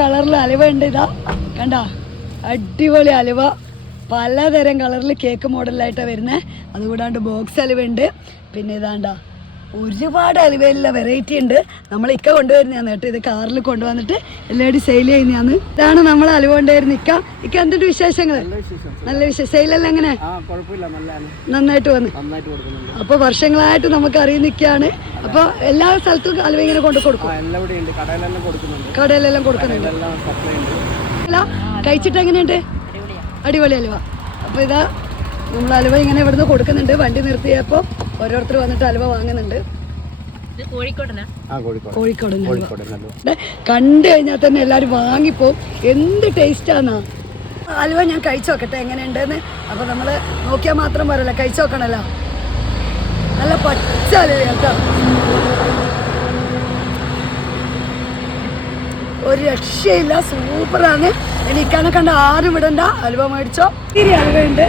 കളറിൽ അലുവ ഉണ്ട്. ഇതാ കണ്ട, അടിപൊളി അലുവ. പലതരം കളറിൽ കേക്ക് മോഡലായിട്ടാണ് വരുന്നത്. അതുകൂടാണ്ട് ബോക്സ് അലുവ ഉണ്ട്. പിന്നെ ഇതാണ്ട ഒരുപാട് അലുവയിലുള്ള വെറൈറ്റി ഉണ്ട്. നമ്മൾ ഇക്ക കൊണ്ടുവരുന്നതാണ് കേട്ടോ. ഇത് കാറിൽ കൊണ്ടുവന്നിട്ട് എല്ലാവരും സെയിൽ ചെയ്യുന്നതാണ്. ഇതാണ് നമ്മൾ അലുവ കൊണ്ടുവരുന്ന ഇക്ക എന്തുണ്ട് വിശേഷങ്ങൾ? നല്ല വിശേഷം. സെയിലെല്ലാം എങ്ങനെ? നന്നായിട്ട് വന്നു. അപ്പൊ വർഷങ്ങളായിട്ട് നമുക്ക് അറിയുന്നിക്കാണ്. അപ്പൊ എല്ലാ സ്ഥലത്തും അലുവ ഇങ്ങനെ കൊണ്ടു കൊടുക്കും. കടയിലെല്ലാം കൊടുക്കുന്നുണ്ട്. അല്ല, കഴിച്ചിട്ട് എങ്ങനെയുണ്ട്? അടിപൊളി അലുവ. അപ്പൊ ഇതാ നമ്മൾ അലുവ ഇങ്ങനെ ഇവിടുന്ന് കൊടുക്കുന്നുണ്ട്. വണ്ടി നിർത്തിയപ്പോൾ ഓരോരുത്തർ വന്നിട്ട് അലുവ വാങ്ങുന്നുണ്ട്. കോഴിക്കോട് കണ്ടു കഴിഞ്ഞാൽ തന്നെ എല്ലാവരും വാങ്ങിപ്പോ. എന്ത് ടേസ്റ്റാന്നാ അലുവ. ഞാൻ കഴിച്ചു നോക്കട്ടെ എങ്ങനെയുണ്ടെന്ന്. അപ്പൊ നമ്മള് നോക്കിയാൽ മാത്രം പോരല്ലോ, കഴിച്ചു നോക്കണല്ലോ. നല്ല പച്ച അലുവ കേട്ടോ, ഒരു രക്ഷയില്ല, സൂപ്പറാണ്. എനിക്കാനെ കണ്ട ആരും ഇടണ്ട, അലുവ മേടിച്ചോ. ഇത്തിരി അലുവയുണ്ട്.